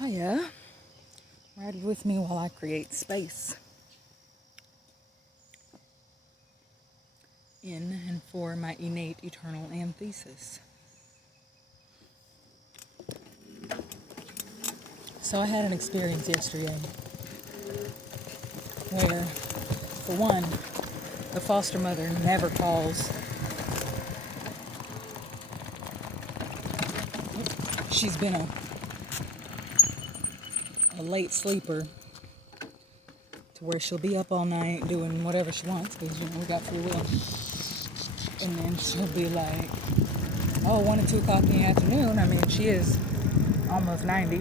Hiya. Ride with me while I create space in and for my innate eternal anthesis. So I had an experience yesterday where, for one, the foster mother never calls. She's been a late sleeper to where she'll be up all night doing whatever she wants because, we got free will. And then she'll be like, 1 or 2 o'clock in the afternoon. I mean, she is almost 90.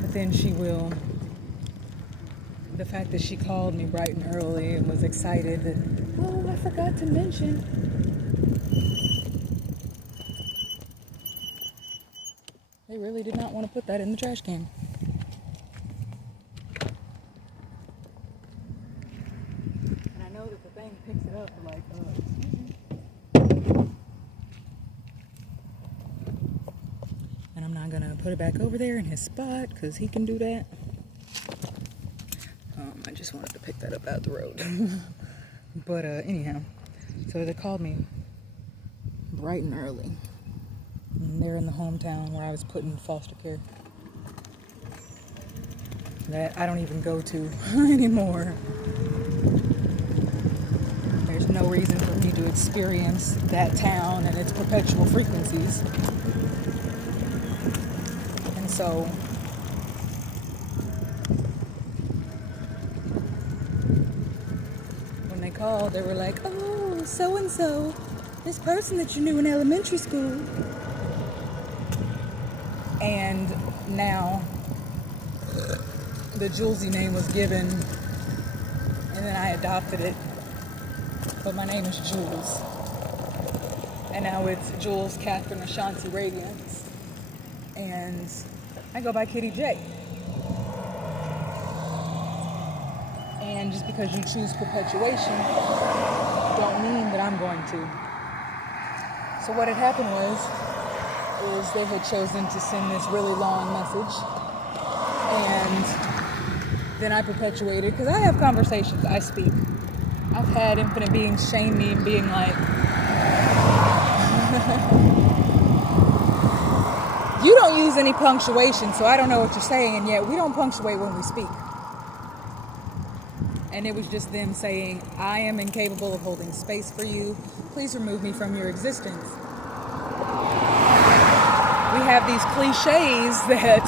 But then she will, the fact that she called me bright and early and was excited that, I forgot to mention. They really did not want to put that in the trash can. And I know that the thing picks it up like, and I'm not going to put it back over there in his spot because he can do that. I just wanted to pick that up out the road. But anyhow, so they called me bright and early. And they're in the hometown where I was put in foster care that I don't even go to anymore. There's no reason for me to experience that town and its perpetual frequencies. And so when they called, they were like, so-and-so, this person that you knew in elementary school. And now the Julesy name was given, and then I adopted it. But my name is Jules. And now it's Jules Catherine Ashanti Radiance. And I go by Kitty J. And just because you choose perpetuation don't mean that I'm going to. So what had happened is they had chosen to send this really long message, and then I perpetuated, because I have conversations, I speak. I've had infinite beings shame me and being like, you don't use any punctuation, so I don't know what you're saying, and yet we don't punctuate when we speak. And it was just them saying, I am incapable of holding space for you. Please remove me from your existence. We have these cliches that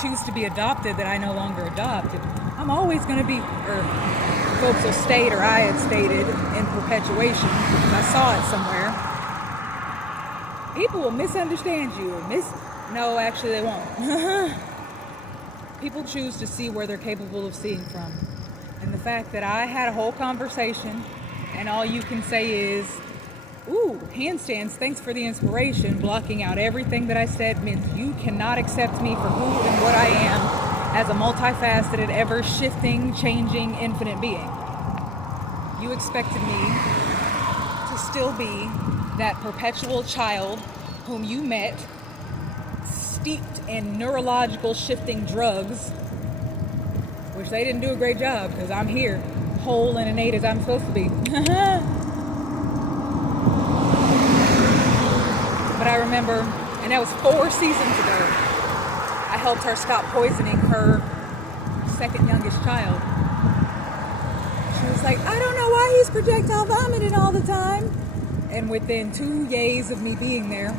choose to be adopted that I no longer adopt. I'm always going to be, or folks will state, or I had stated in perpetuation, because I saw it somewhere. People will misunderstand you. No, actually they won't. People choose to see where they're capable of seeing from. And the fact that I had a whole conversation and all you can say is, ooh, handstands, thanks for the inspiration. Blocking out everything that I said means you cannot accept me for who and what I am as a multifaceted, ever-shifting, changing, infinite being. You expected me to still be that perpetual child whom you met, steeped in neurological shifting drugs, which they didn't do a great job because I'm here, whole and innate as I'm supposed to be. But I remember, and that was 4 seasons ago, I helped her stop poisoning her second youngest child. She was like, I don't know why he's projectile vomiting all the time. And within 2 days of me being there,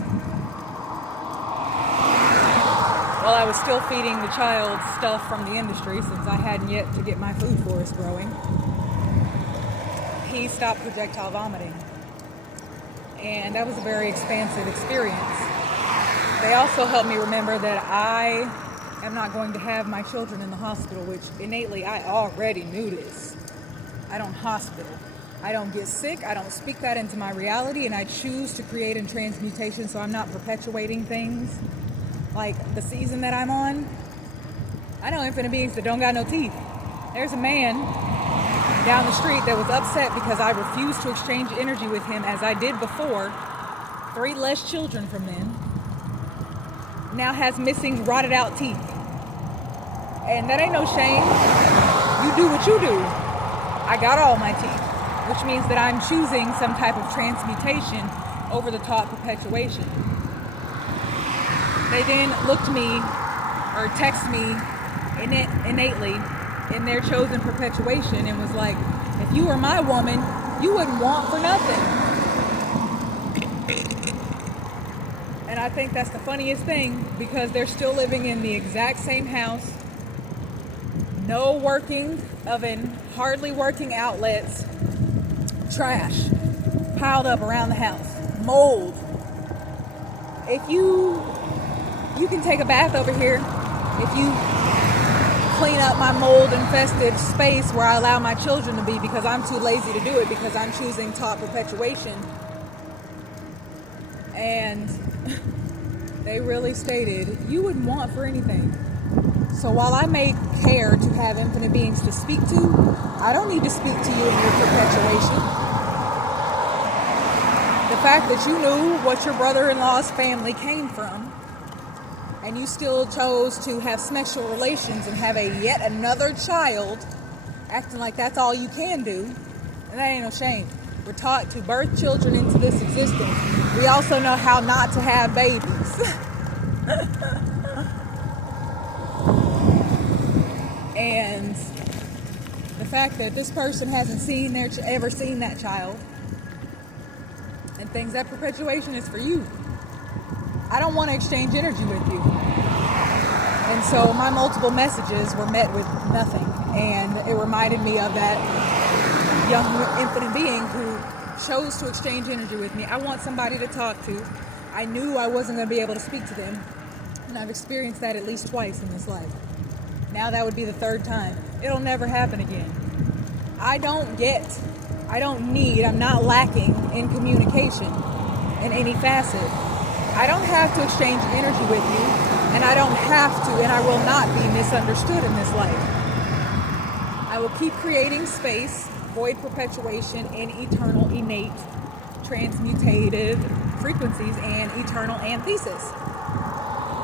while I was still feeding the child stuff from the industry, since I hadn't yet to get my food forest growing, he stopped projectile vomiting. And that was a very expansive experience. They also helped me remember that I am not going to have my children in the hospital, which innately I already knew this. I don't hospital. I don't get sick. I don't speak that into my reality, and I choose to create in transmutation so I'm not perpetuating things. Like the season that I'm on, I know infinite beings that don't got no teeth. There's a man down the street that was upset because I refused to exchange energy with him as I did before. 3 less children from then. now has missing, rotted out teeth. And that ain't no shame. You do what you do. I got all my teeth, which means that I'm choosing some type of transmutation over the taught perpetuation. They then looked me or text me innately in their chosen perpetuation and was like, if you were my woman, you wouldn't want for nothing. And I think that's the funniest thing, because they're still living in the exact same house. No working oven, hardly working outlets, trash piled up around the house, mold. If you can take a bath over here, if you clean up my mold infested space where I allow my children to be, because I'm too lazy to do it, because I'm choosing taught perpetuation. And they really stated, you wouldn't want for anything. So while I may care to have infinite beings to speak to, I don't need to speak to you in your perpetuation. The fact that you knew what your brother-in-law's family came from, and you still chose to have sexual relations and have a yet another child, acting like that's all you can do, and that ain't no shame. We're taught to birth children into this existence. We also know how not to have babies. And the fact that this person hasn't ever seen that child and thinks that perpetuation is for you. I don't want to exchange energy with you. And so my multiple messages were met with nothing. And it reminded me of that young infinite being who chose to exchange energy with me. I want somebody to talk to. I knew I wasn't going to be able to speak to them. And I've experienced that at least twice in this life. Now that would be the third time. It'll never happen again. I'm not lacking in communication in any facet. I don't have to exchange energy with you, and I don't have to, and I will not be misunderstood in this life. I will keep creating space, void perpetuation, in eternal, innate, transmutative frequencies, and eternal anthesis.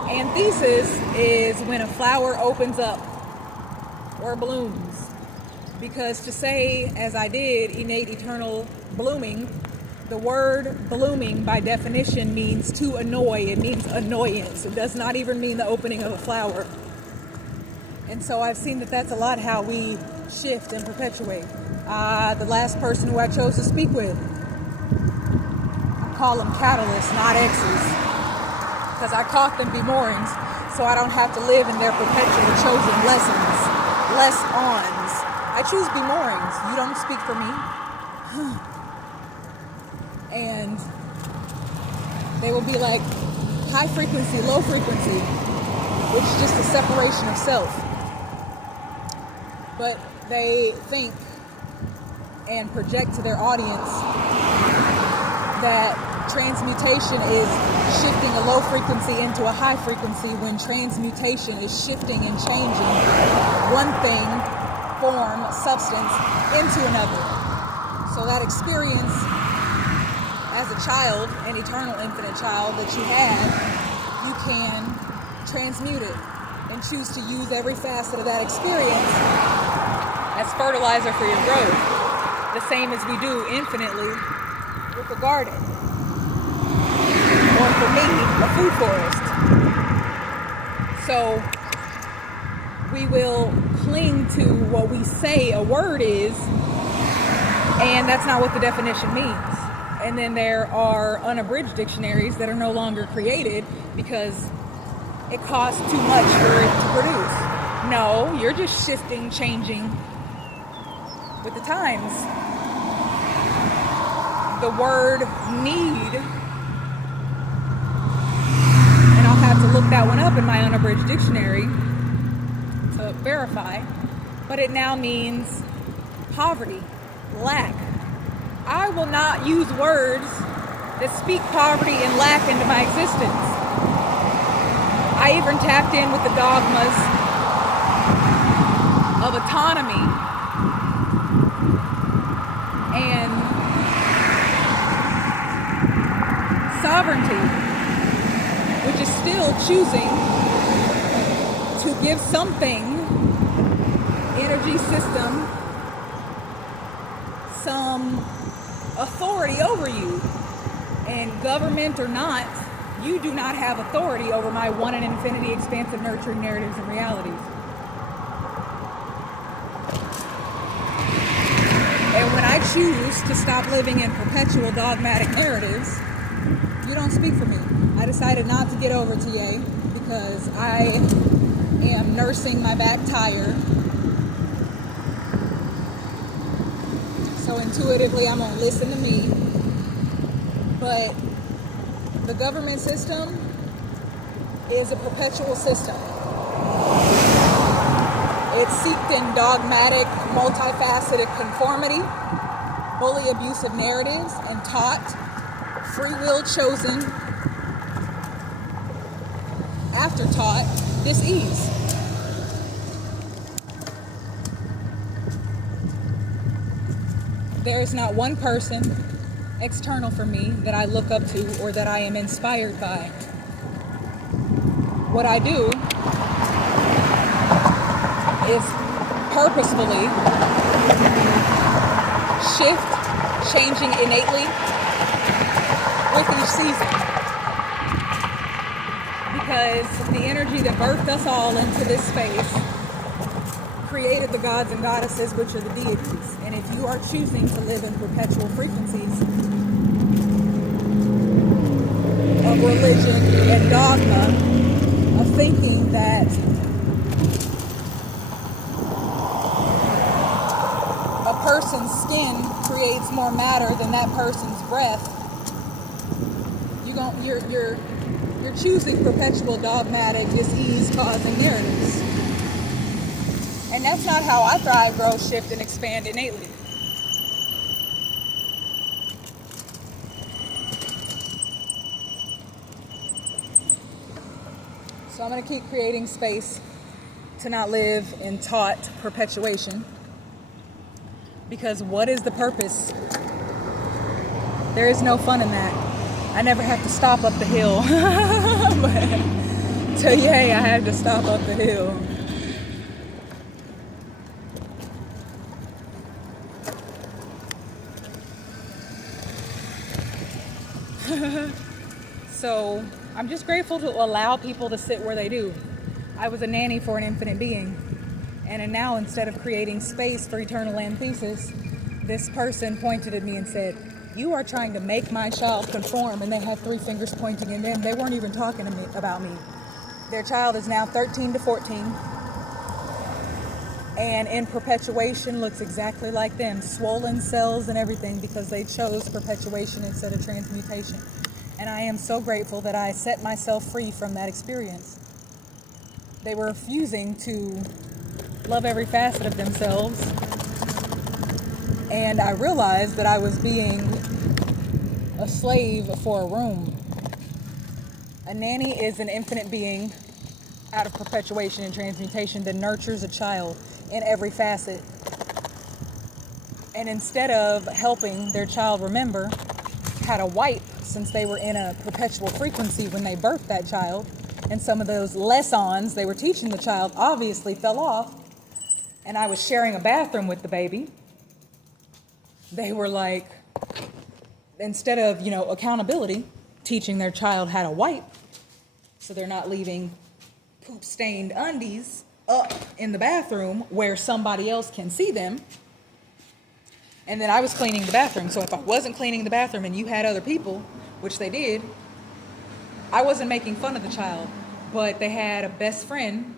Anthesis is when a flower opens up or blooms. Because to say, as I did, innate, eternal, blooming, the word blooming by definition means to annoy. It means annoyance. It does not even mean the opening of a flower. And so I've seen that that's a lot how we shift and perpetuate. The last person who I chose to speak with, I call them catalysts, not exes. Because I caught them bemoorings, so I don't have to live in their perpetual chosen lessons, less-ons. I choose bemoorings. You don't speak for me. And they will be like high frequency, low frequency, which is just a separation of self. But they think and project to their audience that transmutation is shifting a low frequency into a high frequency, when transmutation is shifting and changing one thing, form, substance, into another. So that experience as a child, an eternal infinite child that you had, you can transmute it and choose to use every facet of that experience as fertilizer for your growth, the same as we do infinitely with a garden. Or for me, a food forest. So we will cling to what we say a word is, and that's not what the definition means. And then there are unabridged dictionaries that are no longer created because it costs too much for it to produce. No, you're just shifting, changing with the times. The word need, have to look that one up in my unabridged dictionary to verify, but it now means poverty, lack. I will not use words that speak poverty and lack into my existence. I even tapped in with the dogmas of autonomy and sovereignty. which is still choosing to give something, energy system, some authority over you. And government or not, you do not have authority over my one and infinity expansive nurturing narratives and realities. And when I choose to stop living in perpetual dogmatic narratives, you don't speak for me. I decided not to get over to Ye because I am nursing my back tire. So intuitively, I'm going to listen to me. But the government system is a perpetual system. It's seeped in dogmatic, multifaceted conformity, bully abusive narratives, and taught free will chosen, after taught dis-ease. There is not one person external from me that I look up to or that I am inspired by. What I do is purposefully shift, changing innately with each season. Because the energy that birthed us all into this space created the gods and goddesses, which are the deities. And if you are choosing to live in perpetual frequencies of religion and dogma, of thinking that a person's skin creates more matter than that person's breath, you're choosing perpetual dogmatic dis-ease causing narratives. And that's not how I thrive, grow, shift, and expand innately. So I'm going to keep creating space to not live in taught perpetuation. Because what is the purpose? There is no fun in that. I never have to stop up the hill. But today I had to stop up the hill. So I'm just grateful to allow people to sit where they do. I was a nanny for an infinite being. And now, instead of creating space for Eternal Antheses, this person pointed at me and said, "You are trying to make my child conform," and they had 3 fingers pointing at them. They weren't even talking to me about me. Their child is now 13 to 14, and in perpetuation looks exactly like them, swollen cells and everything, because they chose perpetuation instead of transmutation. And I am so grateful that I set myself free from that experience. They were refusing to love every facet of themselves, and I realized that I was being a slave for a room. A nanny is an infinite being out of perpetuation and transmutation that nurtures a child in every facet. And instead of helping their child remember how to wipe, since they were in a perpetual frequency when they birthed that child, and some of those lessons they were teaching the child obviously fell off, and I was sharing a bathroom with the baby, they were like, instead of, accountability, teaching their child how to wipe, so they're not leaving poop-stained undies up in the bathroom where somebody else can see them. And then I was cleaning the bathroom, so if I wasn't cleaning the bathroom and you had other people, which they did, I wasn't making fun of the child, but they had a best friend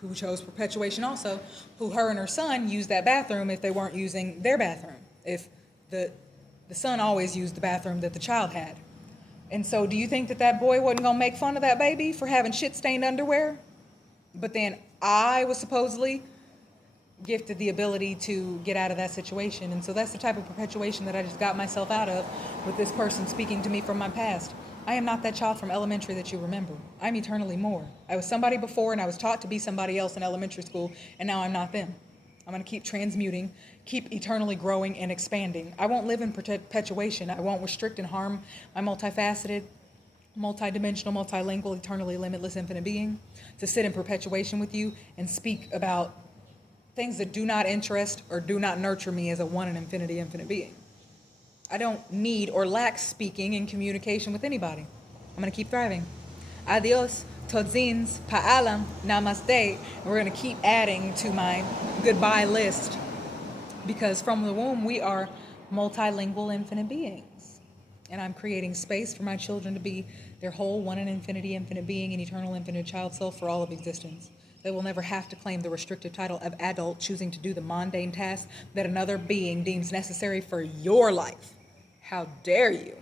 who chose perpetuation also, who her and her son used that bathroom if they weren't using their bathroom. If the son always used the bathroom that the child had. And so do you think that boy wasn't going to make fun of that baby for having shit-stained underwear? But then I was supposedly gifted the ability to get out of that situation. And so that's the type of perpetuation that I just got myself out of with this person speaking to me from my past. I am not that child from elementary that you remember. I'm eternally more. I was somebody before, and I was taught to be somebody else in elementary school, and now I'm not them. I'm going to keep transmuting, keep eternally growing and expanding. I won't live in perpetuation. I won't restrict and harm my multifaceted multidimensional, multilingual, eternally limitless, infinite being, to sit in perpetuation with you and speak about things that do not interest or do not nurture me as a one in infinity, infinite being. I don't need or lack speaking and communication with anybody. I'm going to keep thriving. Adios, todzins, pa'alam, namaste. And we're going to keep adding to my goodbye list, because from the womb we are multilingual, infinite beings. And I'm creating space for my children to be their whole one in infinity, infinite being, and eternal infinite child self for all of existence. They will never have to claim the restrictive title of adult, choosing to do the mundane tasks that another being deems necessary for your life. How dare you?